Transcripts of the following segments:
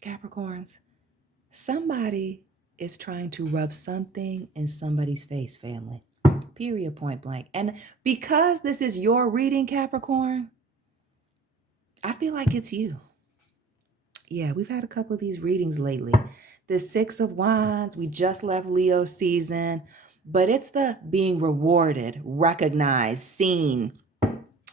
Capricorns, somebody is trying to rub something in somebody's face, family. Period, point blank. And because this is your reading, Capricorn, I feel like it's you. Yeah, we've had a couple of these readings lately. The Six of Wands, we just left Leo season, but it's the being rewarded, recognized, seen.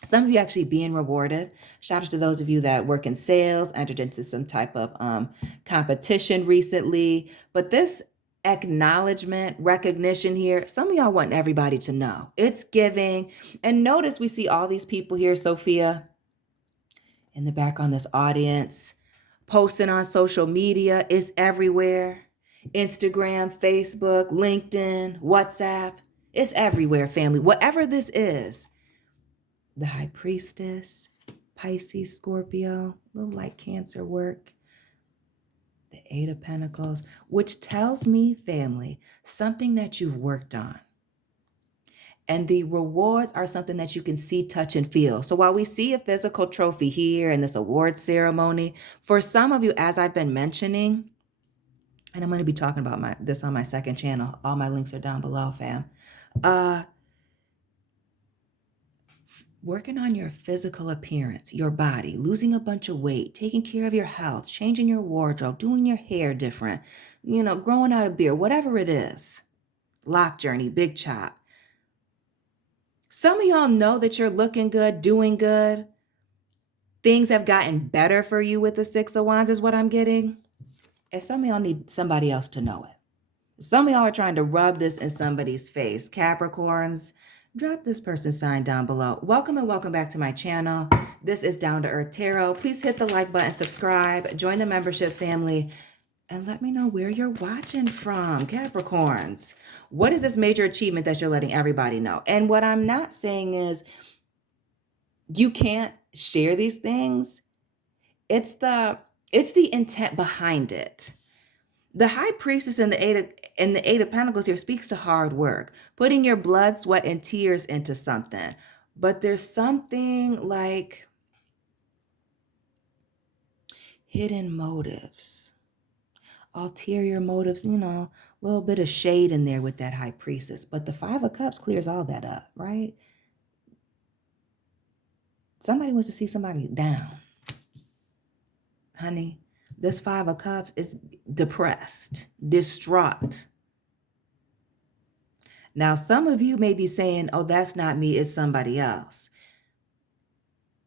Some of you actually being rewarded. Shout out to those of you that work in sales, entered into some type of competition recently. But this acknowledgement, recognition here, some of y'all want everybody to know. It's giving. And notice we see all these people here, Sophia, in the background, this audience, posting on social media. It's everywhere. Instagram, Facebook, LinkedIn, WhatsApp. It's everywhere, family. Whatever this is. The High Priestess, Pisces, Scorpio, a little like Cancer work. The Eight of Pentacles, which tells me, family, something that you've worked on. And the rewards are something that you can see, touch, and feel. So while we see a physical trophy here in this award ceremony, for some of you, as I've been mentioning, and I'm going to be talking about this on my second channel. All my links are down below, fam. Working on your physical appearance, your body, losing a bunch of weight, taking care of your health, changing your wardrobe, doing your hair different, growing out a beard, whatever it is. Lock journey, big chop. Some of y'all know that you're looking good, doing good. Things have gotten better for you with the Six of Wands is what I'm getting. And some of y'all need somebody else to know it. Some of y'all are trying to rub this in somebody's face. Capricorns, drop this person's sign down below. Welcome and welcome back to my channel. This is Down to Earth Tarot. Please hit the like button, subscribe, join the membership family, and let me know where you're watching from, Capricorns. What is this major achievement that you're letting everybody know? And what I'm not saying is you can't share these things. It's the intent behind it. The High Priestess and the Eight of Pentacles here speaks to hard work, putting your blood, sweat, and tears into something. But there's something like hidden motives, ulterior motives, a little bit of shade in there with that High Priestess. But the Five of Cups clears all that up, right? Somebody wants to see somebody down. Honey, this Five of Cups is depressed, distraught. Now, some of you may be saying, oh, that's not me, it's somebody else.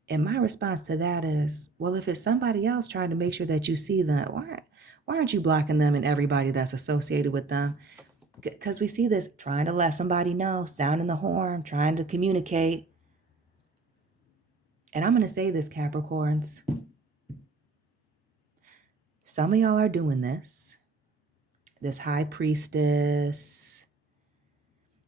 And my response to that is, well, if it's somebody else trying to make sure that you see them, why aren't you blocking them and everybody that's associated with them? Because we see this trying to let somebody know, sounding the horn, trying to communicate. And I'm going to say this, Capricorns. Some of y'all are doing this. This High Priestess.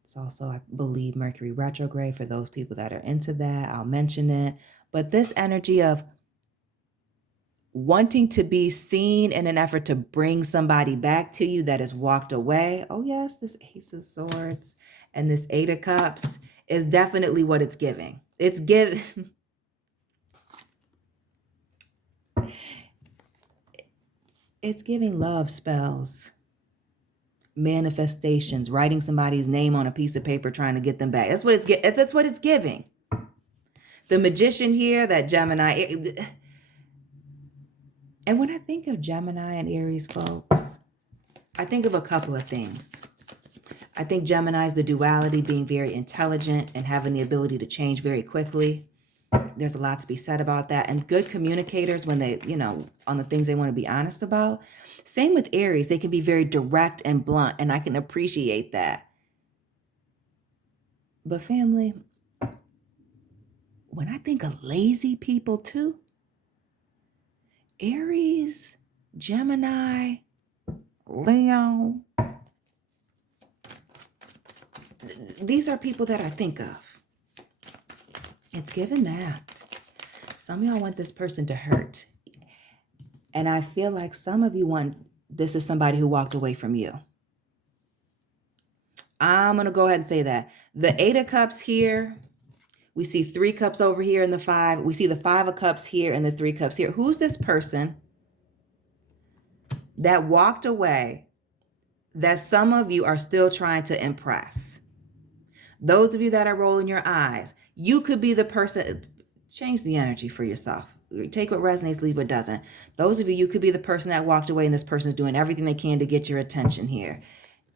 It's also, I believe, Mercury retrograde for those people that are into that. I'll mention it. But this energy of wanting to be seen in an effort to bring somebody back to you that has walked away. Oh, yes, this Ace of Swords and this Eight of Cups is definitely what it's giving. It's giving... It's giving love spells, manifestations, writing somebody's name on a piece of paper, trying to get them back. That's what it's giving. The Magician here, that Gemini. And when I think of Gemini and Aries folks, I think of a couple of things. I think Gemini is the duality, being very intelligent and having the ability to change very quickly. There's a lot to be said about that. And good communicators when they, on the things they want to be honest about. Same with Aries. They can be very direct and blunt, and I can appreciate that. But family, when I think of lazy people too, Aries, Gemini, Leo, these are people that I think of. It's given that. Some of y'all want this person to hurt. And I feel like some of you want, this is somebody who walked away from you. I'm going to go ahead and say that. The Eight of Cups here, we see 3 cups over here in the 5. We see the 5 of Cups here and the 3 cups here. Who's this person that walked away that some of you are still trying to impress. Those of you that are rolling your eyes, you could be the person. Change the energy for yourself. Take what resonates, leave what doesn't. Those of you, you could be the person that walked away and this person is doing everything they can to get your attention here.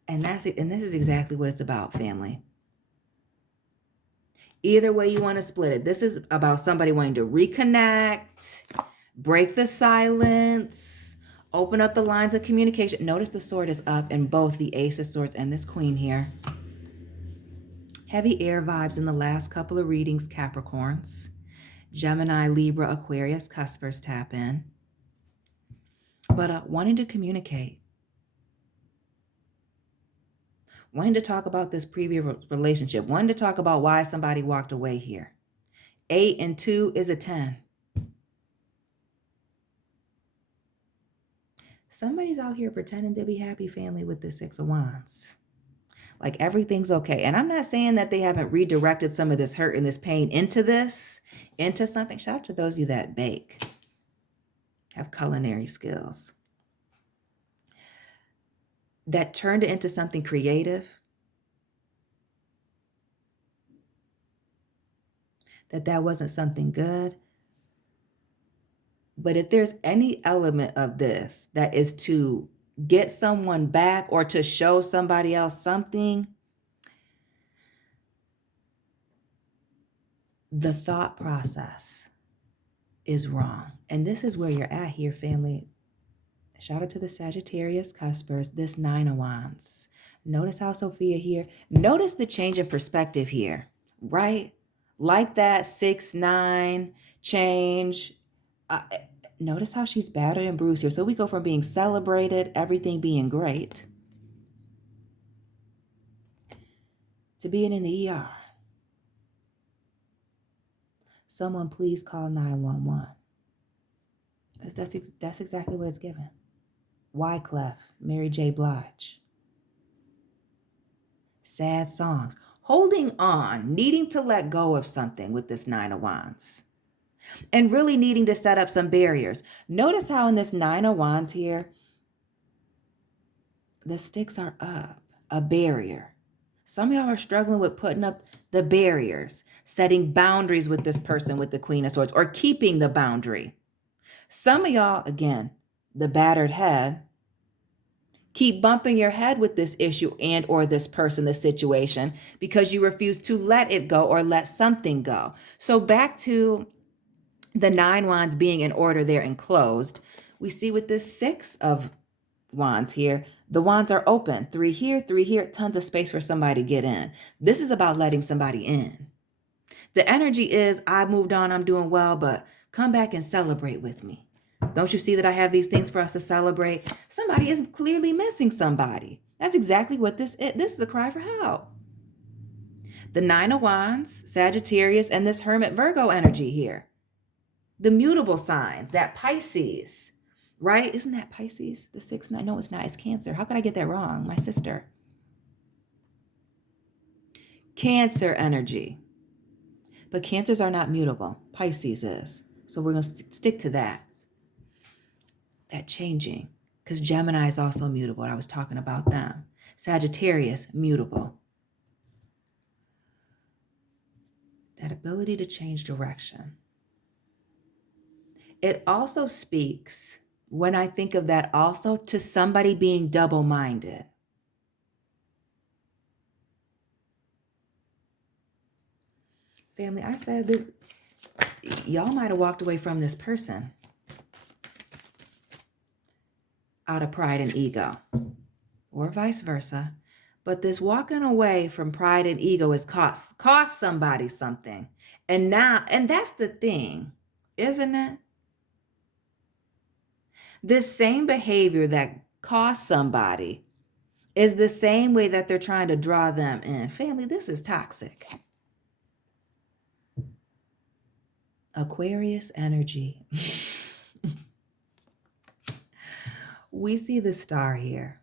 And this is exactly what it's about, family. Either way you want to split it. This is about somebody wanting to reconnect, break the silence, open up the lines of communication. Notice the sword is up in both the Ace of Swords and this Queen here. Heavy air vibes in the last couple of readings, Capricorns. Gemini, Libra, Aquarius, Cuspers tap in. But wanting to communicate. Wanting to talk about this previous relationship. Wanting to talk about why somebody walked away here. 8 and 2 is a 10. Somebody's out here pretending to be happy, family, with the 6 of Wands. Like everything's okay. And I'm not saying that they haven't redirected some of this hurt and this pain into something. Shout out to those of you that bake, have culinary skills, that turned it into something creative, that wasn't something good. But if there's any element of this that is to get someone back or to show somebody else something, the thought process is wrong. And this is where you're at here, family. Shout out to the Sagittarius Cuspers, this 9 of Wands. Notice how Sophia here, notice the change in perspective here, right? Like that 6-9 change. Notice how she's battered and bruised here. So we go from being celebrated, everything being great, to being in the ER. Someone please call 911. That's exactly what it's given. Wyclef, Mary J. Blige. Sad songs. Holding on, needing to let go of something with this 9 of Wands. And really needing to set up some barriers. Notice how in this 9 of Wands here, the sticks are up, a barrier. Some of y'all are struggling with putting up the barriers, setting boundaries with this person with the Queen of Swords, or keeping the boundary. Some of y'all, again, the battered head, keep bumping your head with this issue and or this person, this situation, because you refuse to let it go or let something go. So back to the 9 Wands being in order there and closed, we see with this 6 of Wands here, the wands are open. 3 here, tons of space for somebody to get in. This is about letting somebody in. The energy is, I moved on, I'm doing well, but come back and celebrate with me. Don't you see that I have these things for us to celebrate? Somebody is clearly missing somebody. That's exactly what this is. This is a cry for help. The 9 of Wands, Sagittarius, and this Hermit Virgo energy here. The mutable signs, that Pisces, right? Isn't that Pisces? The 6-9? No, it's not. It's Cancer. How could I get that wrong? My sister. Cancer energy. But Cancers are not mutable. Pisces is. So we're going to stick to that. That changing. Because Gemini is also mutable. I was talking about them. Sagittarius, mutable. That ability to change direction. It also speaks, when I think of that also, to somebody being double-minded. Family, I said this, y'all might have walked away from this person out of pride and ego, or vice versa. But this walking away from pride and ego has cost somebody something. And that's the thing, isn't it? This same behavior that costs somebody is the same way that they're trying to draw them in. Family, this is toxic. Aquarius energy. We see the star here.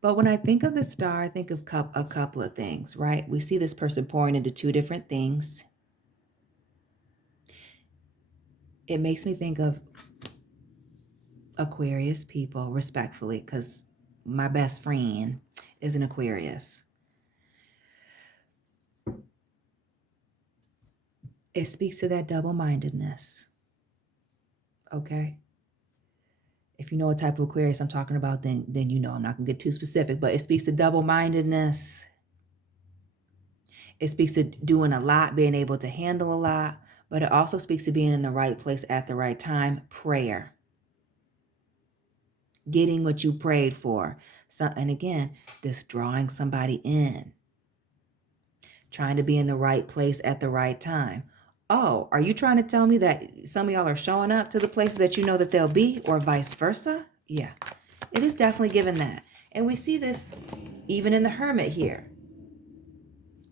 But when I think of the star, I think of a couple of things, right? We see this person pouring into 2 different things. It makes me think of Aquarius people, respectfully, because my best friend is an Aquarius. It speaks to that double-mindedness. Okay? If you know what type of Aquarius I'm talking about, then you know I'm not going to get too specific, but it speaks to double-mindedness. It speaks to doing a lot, being able to handle a lot, but it also speaks to being in the right place at the right time. Prayer. Getting what you prayed for. So, and again, this drawing somebody in. Trying to be in the right place at the right time. Oh, are you trying to tell me that some of y'all are showing up to the places that you know that they'll be, or vice versa? Yeah, it is definitely given that. And we see this even in the Hermit here.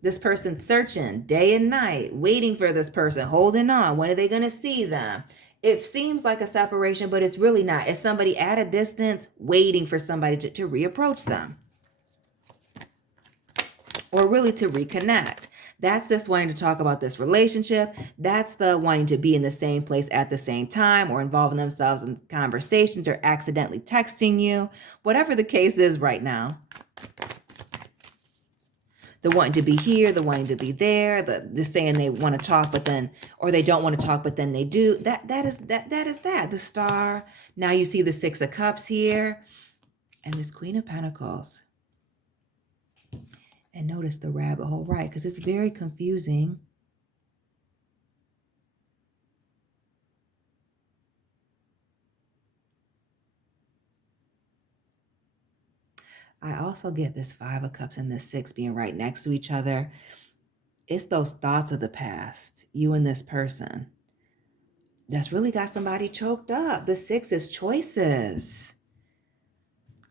This person searching day and night, waiting for this person, holding on. When are they going to see them? It seems like a separation, but it's really not. It's somebody at a distance waiting for somebody to reapproach them. Or really to reconnect. That's this wanting to talk about this relationship. That's the wanting to be in the same place at the same time, or involving themselves in conversations, or accidentally texting you. Whatever the case is right now. The wanting to be here, the wanting to be there, the saying they want to talk, but then, or they don't want to talk, but then they do. That is the Star. Now you see the Six of Cups here, and this Queen of Pentacles. And notice the rabbit hole, right? Because it's very confusing. I also get this Five of Cups and this Six being right next to each other. It's those thoughts of the past, you and this person, that's really got somebody choked up. The Six is choices.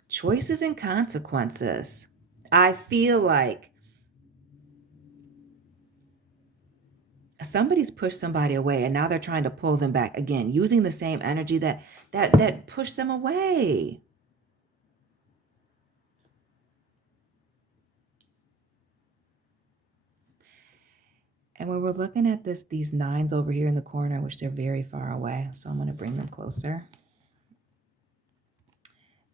Choices and consequences. I feel like somebody's pushed somebody away and now they're trying to pull them back again, using the same energy that pushed them away. And when we're looking at these nines over here in the corner, which they're very far away, so I'm going to bring them closer.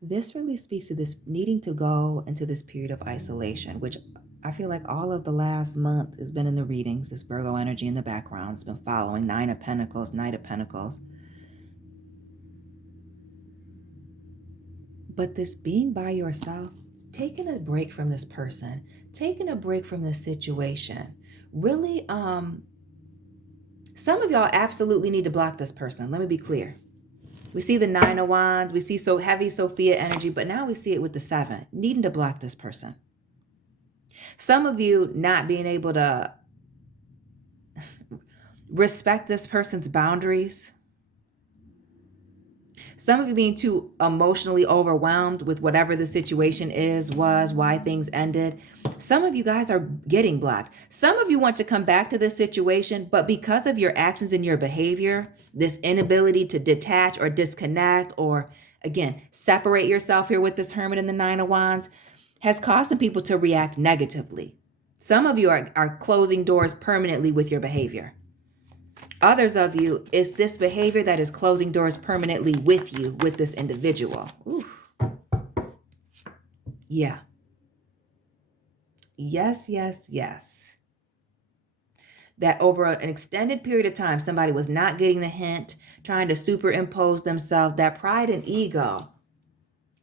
This really speaks to this needing to go into this period of isolation, which I feel like all of the last month has been in the readings. This Virgo energy in the background has been following. Nine of Pentacles, Knight of Pentacles. But this being by yourself, taking a break from this person, taking a break from this situation, really, some of y'all absolutely need to block this person. Let me be clear. We see the Nine of Wands. We see so heavy Sophia energy, but now we see it with the Seven, needing to block this person. Some of you not being able to respect this person's boundaries. Some of you being too emotionally overwhelmed with whatever the situation was, why things ended. Some of you guys are getting blocked. Some of you want to come back to this situation, but because of your actions and your behavior, this inability to detach or disconnect, or again, separate yourself here with this Hermit and the Nine of Wands, has caused some people to react negatively. Some of you are closing doors permanently with your behavior. Others of you, it's this behavior that is closing doors permanently with you, with this individual. Oof. Yeah. Yes, yes, yes. That over an extended period of time, somebody was not getting the hint, trying to superimpose themselves, that pride and ego,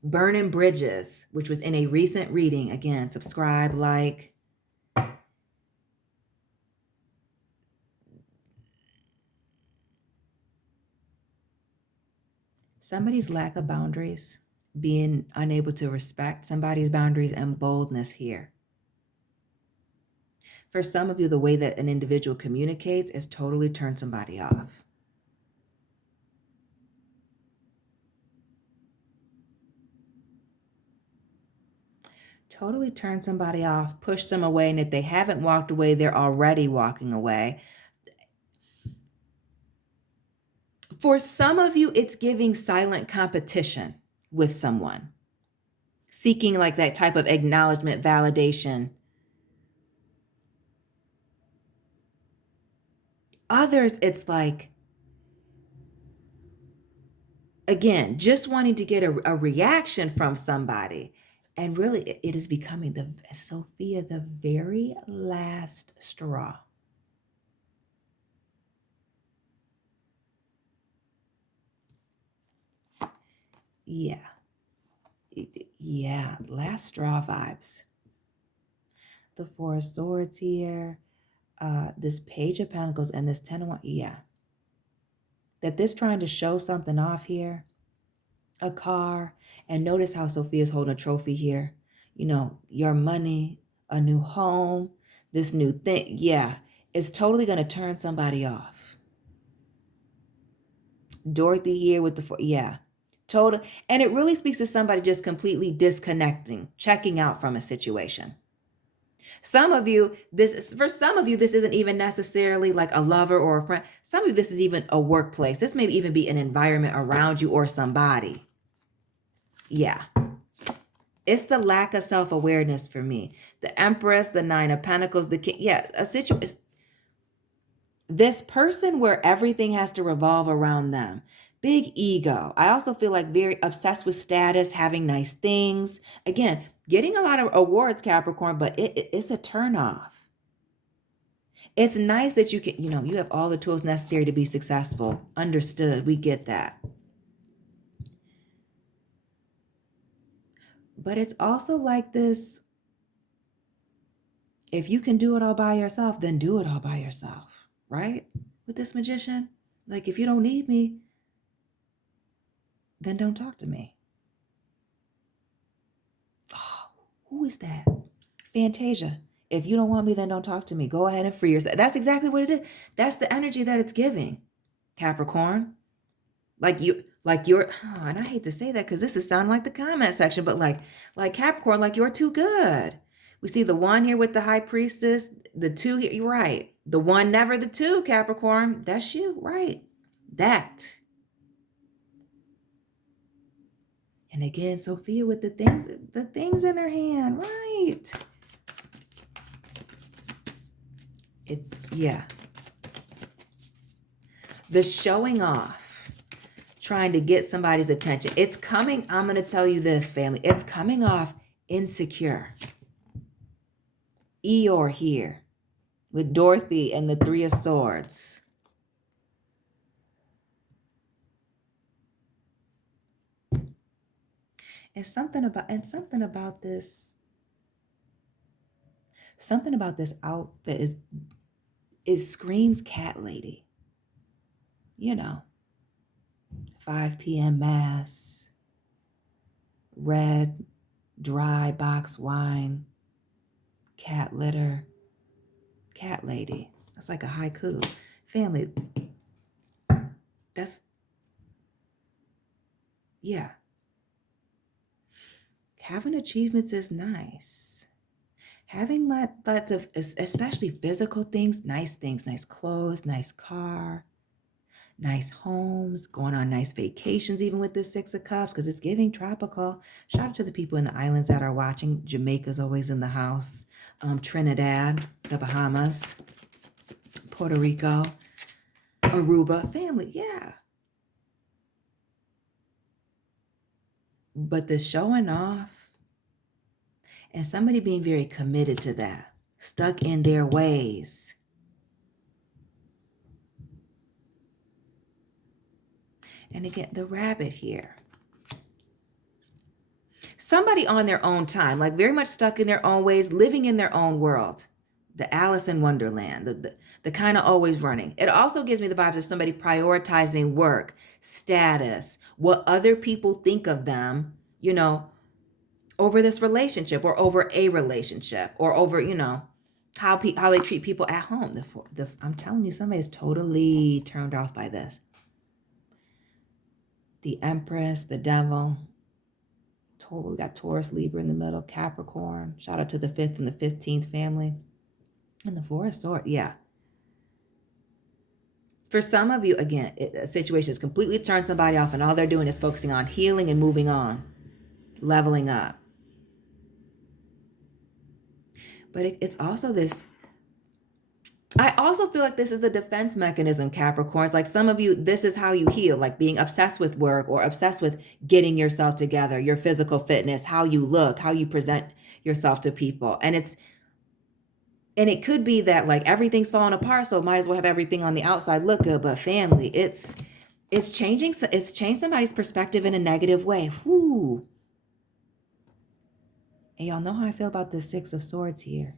burning bridges, which was in a recent reading. Again, subscribe, like. Somebody's lack of boundaries, being unable to respect somebody's boundaries, and boldness here. For some of you, the way that an individual communicates is totally turn somebody off. Totally turn somebody off, push them away, and if they haven't walked away, they're already walking away. For some of you, it's giving silent competition with someone, seeking like that type of acknowledgement, validation. Others, it's like again, just wanting to get a reaction from somebody. And really, it is becoming Sophia, the very last straw. Yeah. Yeah. Last straw vibes. The Four of Swords here. This Page of Pentacles and this Ten of Wands. Yeah. That this trying to show something off here. A car. And notice how Sophia's holding a trophy here. You know, your money, a new home, this new thing. Yeah. It's totally going to turn somebody off. Dorothy here with yeah. Total. And it really speaks to somebody just completely disconnecting, checking out from a situation. Some of you, this isn't even necessarily like a lover or a friend. Some of you, this is even a workplace. This may even be an environment around you or somebody. Yeah. It's the lack of self-awareness for me. The Empress, the Nine of Pentacles, the King. Yeah, a situation. This person where everything has to revolve around them. Big ego. I also feel like very obsessed with status, having nice things. Again, getting a lot of awards, Capricorn, but it's a turnoff. It's nice that you can, you have all the tools necessary to be successful. Understood. We get that. But it's also like this. If you can do it all by yourself, then do it all by yourself, right? With this Magician. Like, if you don't need me, then don't talk to me. Oh, who is that? Fantasia. If you don't want me, then don't talk to me. Go ahead and free yourself. That's exactly what it is. That's the energy that it's giving, Capricorn. And I hate to say that because this is sounding like the comment section, but like Capricorn, like you're too good. We see the one here with the High Priestess, the two here, you're right. The one, never the two, Capricorn. That's you, right? That. And again, Sophia with the things in her hand, right? It's, yeah. The showing off, trying to get somebody's attention. It's coming, I'm going to tell you this, family. It's coming off insecure. Eeyore here with Dorothy and the Three of Swords. And something about this outfit is screams cat lady. 5 p.m. mass, red, dry box wine, cat litter, cat lady. That's like a haiku. Family, that's, yeah. Having achievements is nice. Having lots of, especially physical things, nice clothes, nice car, nice homes, going on nice vacations, even with this Six of Cups, because it's giving tropical. Shout out to the people in the islands that are watching. Jamaica's always in the house. Trinidad, the Bahamas, Puerto Rico, Aruba, family, yeah. But the showing off and somebody being very committed to that, stuck in their ways. And again, the rabbit here. Somebody on their own time, like very much stuck in their own ways, living in their own world. The Alice in Wonderland, the kind of always running. It also gives me the vibes of somebody prioritizing work, status, what other people think of them, over this relationship or over a relationship or over, how they treat people at home. I'm telling you, somebody is totally turned off by this. The Empress, the Devil. We got Taurus, Libra in the middle, Capricorn. Shout out to the 5th and the 15th family. And the Four of Swords, yeah. For some of you, again, a situation has completely turned somebody off and all they're doing is focusing on healing and moving on, leveling up. But it's also this I also feel like this is a defense mechanism, Capricorns. Like some of you, this is how you heal, like being obsessed with work or obsessed with getting yourself together, your physical fitness, how you look, how you present yourself to people. And it could be that like everything's falling apart, so might as well have everything on the outside look good. But family, it's changed somebody's perspective in a negative way. Whoo. And y'all know how I feel about the Six of Swords here.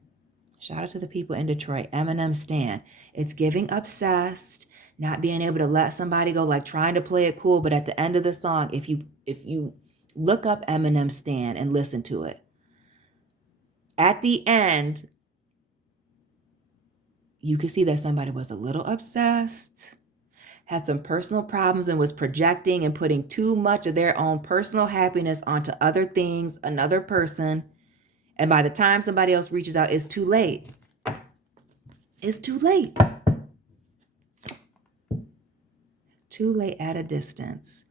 Shout out to the people in Detroit. Eminem Stan. It's giving obsessed, not being able to let somebody go, like trying to play it cool. But at the end of the song, if you look up Eminem Stan and listen to it, at the end, you can see that somebody was a little obsessed, had some personal problems, and was projecting and putting too much of their own personal happiness onto other things, another person. And by the time somebody else reaches out, it's too late. It's too late. Too late at a distance.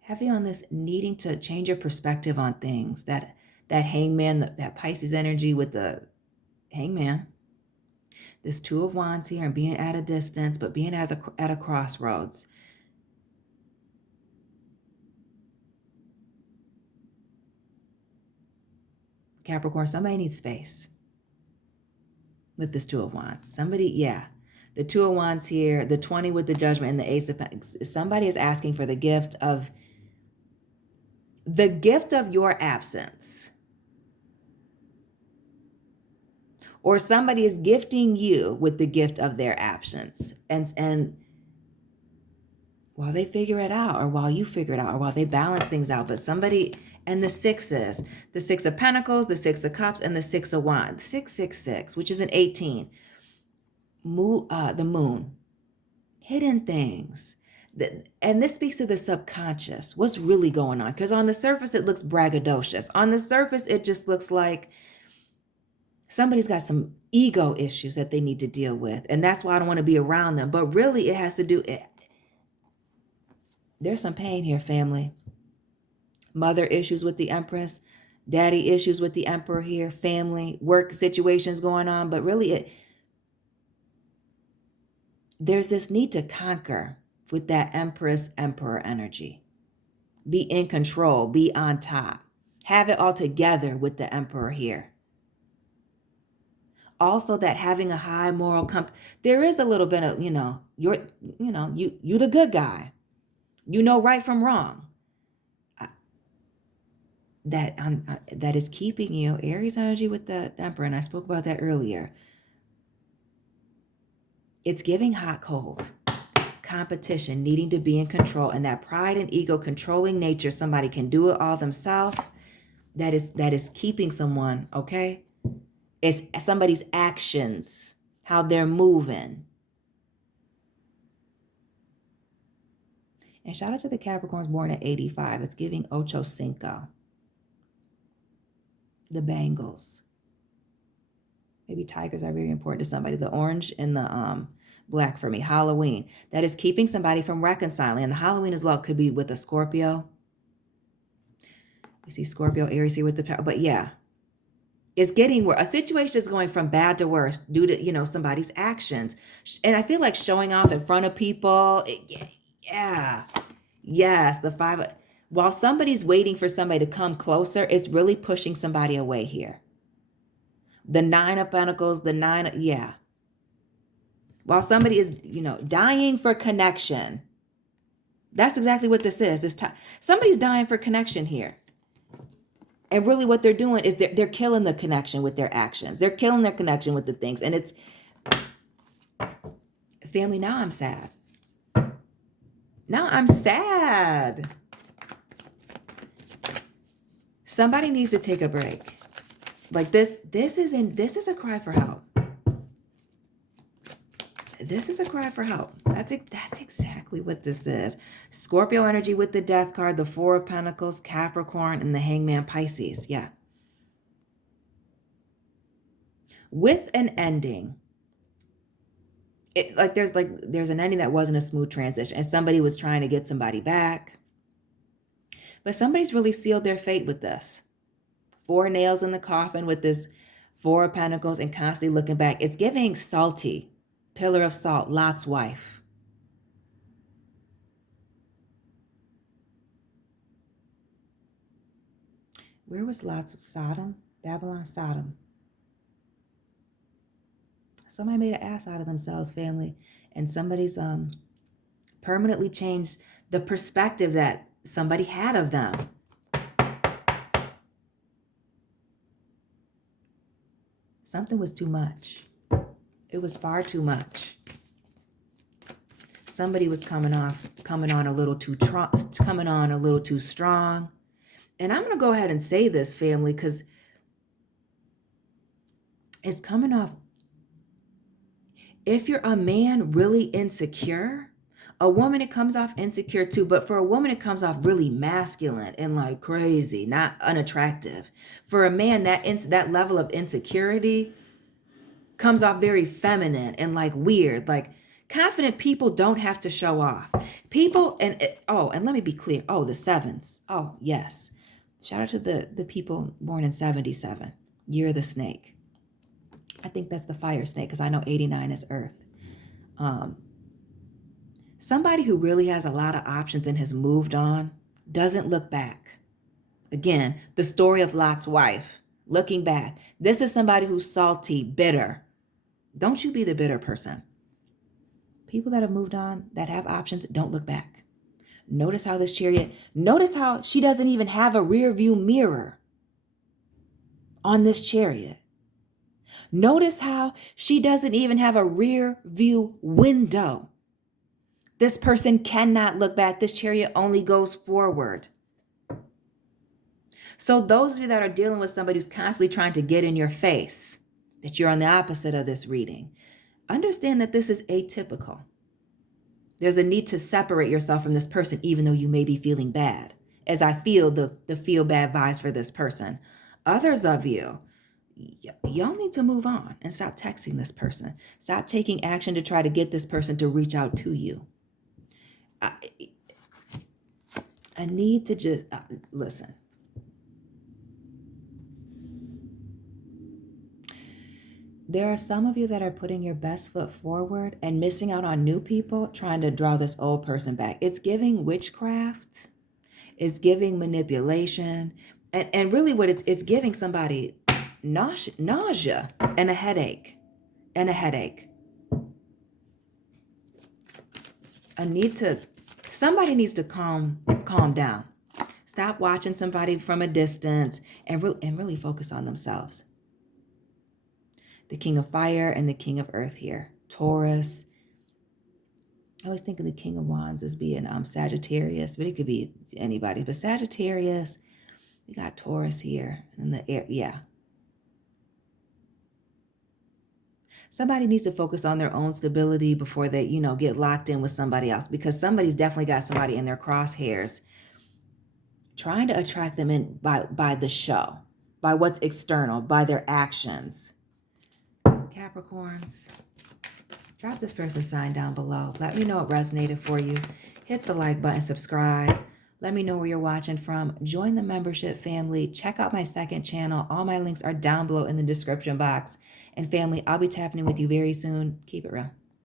Heavy on this needing to change your perspective on things. That hangman, that Pisces energy with the hangman. This Two of Wands here and being at a distance, but being at a crossroads. Capricorn, somebody needs space with this Two of Wands. Somebody, yeah. The Two of Wands here, the 20 with the Judgment and the Ace of Pentacles. Somebody is asking for the gift of your absence. Or somebody is gifting you with the gift of their absence. And while they figure it out, or while you figure it out, or while they balance things out, but somebody, and the sixes, the Six of Pentacles, the Six of Cups, and the Six of Wands, 666, which is an 18. The moon, hidden things. And this speaks to the subconscious. What's really going on? Because on the surface, it looks braggadocious. On the surface, it just looks like somebody's got some ego issues that they need to deal with. And that's why I don't want to be around them. But really, it has to do, there's some pain here, family. Mother issues with the Empress, daddy issues with the Emperor here, family, work situations going on. But really, there's this need to conquer with that Empress, Emperor energy. Be in control, be on top. Have it all together with the Emperor here. Also that having a high moral there is a little bit of, you the good guy. You know right from wrong. That is keeping you, Aries energy with the Emperor, and I spoke about that earlier. It's giving hot, cold, competition, needing to be in control, and that pride and ego controlling nature. Somebody can do it all themselves. That is keeping someone, okay? It's somebody's actions, how they're moving. And shout out to the Capricorns born at 85. It's giving Ocho Cinco. The bangles. Maybe tigers are very important to somebody. The orange and the black for me. Halloween. That is keeping somebody from reconciling. And the Halloween as well could be with a Scorpio. You see Scorpio, Aries here with the... But yeah. It's getting worse. A situation is going from bad to worse due to, somebody's actions. And I feel like showing off in front of people. Yeah. Yes. The five... While somebody's waiting for somebody to come closer, it's really pushing somebody away here. The Nine of Pentacles, yeah. While somebody is, dying for connection. That's exactly what this is. Somebody's dying for connection here. And really what they're doing is they're killing the connection with their actions. They're killing their connection with the things. And it's, family, now I'm sad. Now I'm sad. Somebody needs to take a break. Like this is a cry for help. This is a cry for help. That's exactly what this is. Scorpio energy with the Death card, the Four of Pentacles, Capricorn, and the Hangman, Pisces. Yeah. With an ending. There's an ending that wasn't a smooth transition, and somebody was trying to get somebody back. But somebody's really sealed their fate with this. 4 nails in the coffin with this Four of Pentacles and constantly looking back. It's giving salty. Pillar of salt, Lot's wife. Where was Lot's? Sodom? Babylon, Sodom. Somebody made an ass out of themselves, family. And somebody's permanently changed the perspective that somebody had of them. Something was too much. It was far too much. Somebody was coming on a little too strong. And I'm going to go ahead and say this, family, because it's coming off. If you're a man really insecure, a woman, it comes off insecure too. But for a woman, it comes off really masculine and like crazy, not unattractive. For a man, that level of insecurity comes off very feminine and like weird. Like confident people don't have to show off. People, and let me be clear. Oh, the sevens. Oh, yes. Shout out to the people born in 77. Year of the snake. I think that's the fire snake because I know 89 is earth. Somebody who really has a lot of options and has moved on doesn't look back. Again, the story of Lot's wife. Looking back. This is somebody who's salty, bitter. Don't you be the bitter person. People that have moved on, that have options, don't look back. Notice how notice how she doesn't even have a rear view mirror on this chariot. Notice how she doesn't even have a rear view window. This person cannot look back. This chariot only goes forward. So those of you that are dealing with somebody who's constantly trying to get in your face, that you're on the opposite of this reading, understand that this is atypical. There's a need to separate yourself from this person, even though you may be feeling bad, as I feel the feel bad vibes for this person. Others of you, y'all need to move on and stop texting this person. Stop taking action to try to get this person to reach out to you. I need to just listen. There are some of you that are putting your best foot forward and missing out on new people trying to draw this old person back. It's giving witchcraft. It's giving manipulation. And really what it's giving somebody nausea and a headache. Somebody needs to calm down. Stop watching somebody from a distance and really focus on themselves. The King of Fire and the King of Earth here. Taurus. I was thinking the King of Wands as being Sagittarius, but it could be anybody. But Sagittarius, we got Taurus here in the air. Yeah. Somebody needs to focus on their own stability before they, get locked in with somebody else, because somebody's definitely got somebody in their crosshairs trying to attract them in by the show, by what's external, by their actions. Capricorns, drop this person's sign down below. Let me know what resonated for you. Hit the like button, subscribe. Let me know where you're watching from. Join the membership family. Check out my second channel. All my links are down below in the description box. And family, I'll be tapping in with you very soon. Keep it real.